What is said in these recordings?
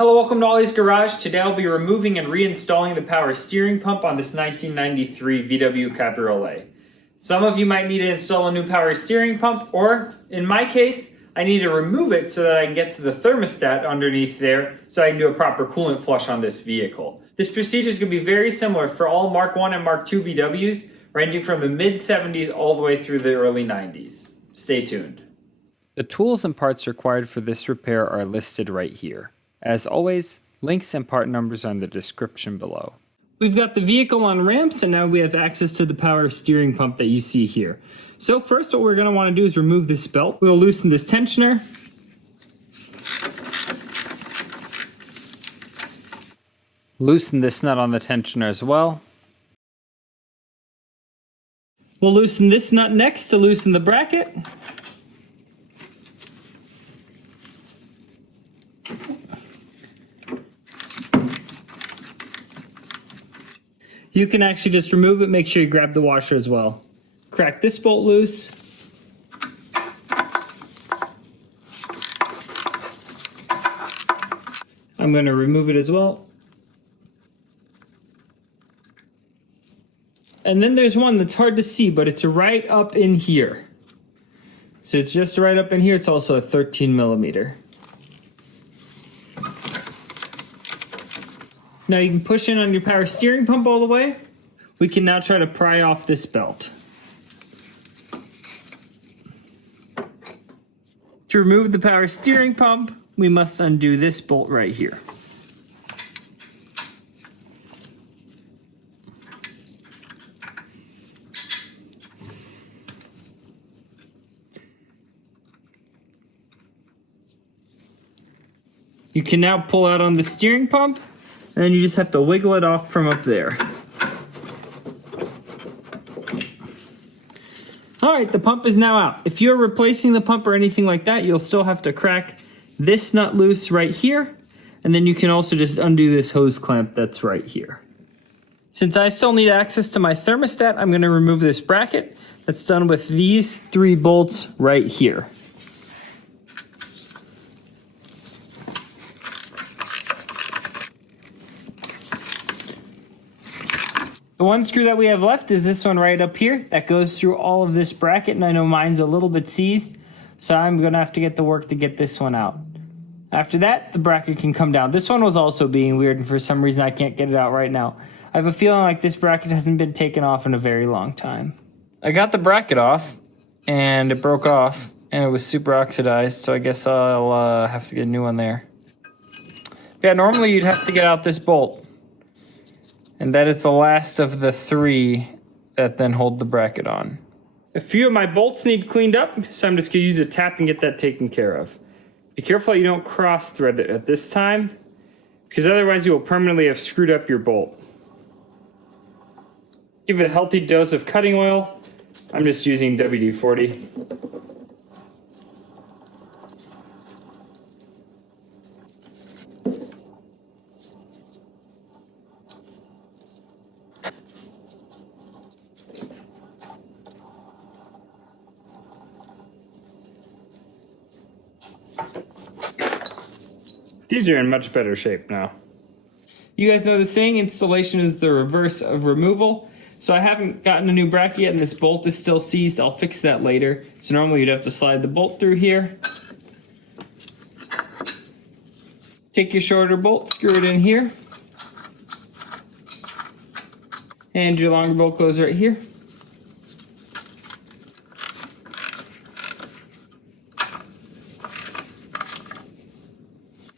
Hello, welcome to Ollie's Garage. Today I'll be removing and reinstalling the power steering pump on this 1993 VW Cabriolet. Some of you might need to install a new power steering pump, or in my case, I need to remove it so that I can get to the thermostat underneath there so I can do a proper coolant flush on this vehicle. This procedure is going to be very similar for all Mark 1 and Mark 2 VWs, ranging from the mid-70s all the way through the early 90s. Stay tuned. The tools and parts required for this repair are listed right here. As always, links and part numbers are in the description below. We've got the vehicle on ramps, and now we have access to the power steering pump that you see here. So first, what we're going to want to do is remove this belt. We'll loosen this tensioner. Loosen this nut on the tensioner as well. We'll loosen this nut next to loosen the bracket. You can actually just remove it, make sure you grab the washer as well. Crack this bolt loose. I'm going to remove it as well. And then there's one that's hard to see, but it's right up in here. So it's just right up in here. It's also a 13 millimeter. Now you can push in on your power steering pump all the way. We can now try to pry off this belt. To remove the power steering pump, we must undo this bolt right here. You can now pull out on the steering pump, and then you just have to wiggle it off from up there. All right, the pump is now out. If you're replacing the pump or anything like that, you'll still have to crack this nut loose right here, and then you can also just undo this hose clamp that's right here. Since I still need access to my thermostat, I'm going to remove this bracket. That's done with these 3 bolts right here. The one screw that we have left is this one right up here that goes through all of this bracket, and I know mine's a little bit seized, so I'm going to have to get to work to get this one out. After that, the bracket can come down. This one was also being weird, and for some reason I can't get it out right now. I have a feeling like this bracket hasn't been taken off in a very long time. I got the bracket off, and it broke off, and it was super oxidized, so I guess I'll have to get a new one there. Yeah, normally you'd have to get out this bolt. And that is the last of the 3 that then hold the bracket on. A few of my bolts need cleaned up, so I'm just going to use a tap and get that taken care of. Be careful you don't cross thread it at this time, because otherwise you will permanently have screwed up your bolt. Give it a healthy dose of cutting oil. I'm just using WD-40. These are in much better shape now. You guys know the saying, installation is the reverse of removal. So I haven't gotten a new bracket yet, and this bolt is still seized. I'll fix that later. So normally you'd have to slide the bolt through here. Take your shorter bolt, screw it in here. And your longer bolt goes right here.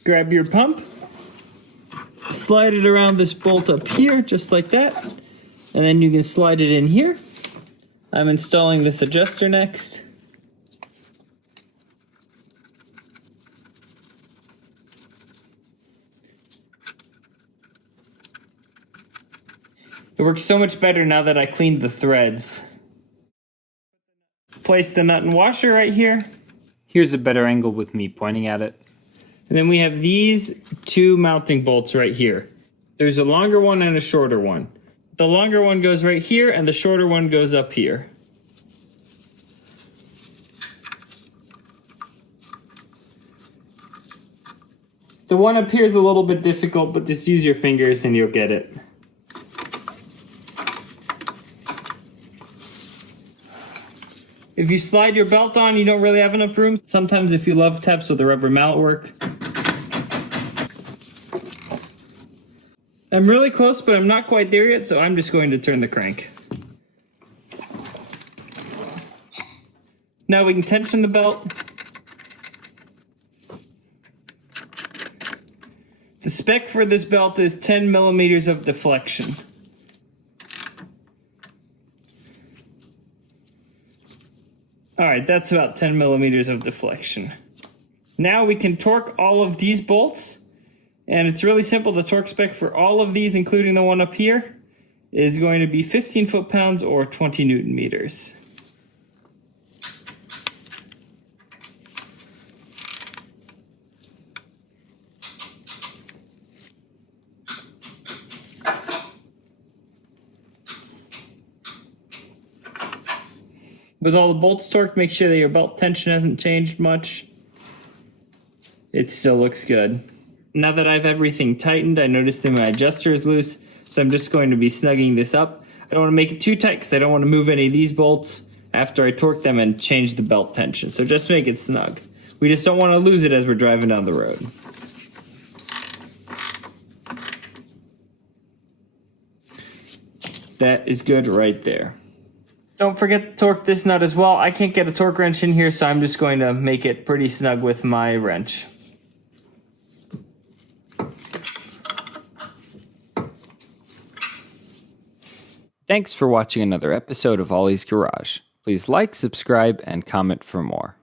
Grab your pump, slide it around this bolt up here, just like that, and then you can slide it in here. I'm installing this adjuster next. It works so much better now that I cleaned the threads. Place the nut and washer right here. Here's a better angle with me pointing at it. And then we have these 2 mounting bolts right here. There's a longer one and a shorter one. The longer one goes right here, and the shorter one goes up here. The one up here is a little bit difficult, but just use your fingers and you'll get it. If you slide your belt on, you don't really have enough room. Sometimes if you love taps with a rubber mallet work. I'm really close, but I'm not quite there yet, so I'm just going to turn the crank. Now we can tension the belt. The spec for this belt is 10 millimeters of deflection. Alright, that's about 10 millimeters of deflection. Now we can torque all of these bolts, and it's really simple. The torque spec for all of these, including the one up here, is going to be 15 foot-pounds or 20 newton meters. With all the bolts torqued, make sure that your belt tension hasn't changed much. It still looks good. Now that I have everything tightened, I noticed that my adjuster is loose, so I'm just going to be snugging this up. I don't want to make it too tight because I don't want to move any of these bolts after I torque them and change the belt tension. So just make it snug. We just don't want to lose it as we're driving down the road. That is good right there. Don't forget to torque this nut as well. I can't get a torque wrench in here, so I'm just going to make it pretty snug with my wrench. Thanks for watching another episode of Ollie's Garage. Please like, subscribe, and comment for more.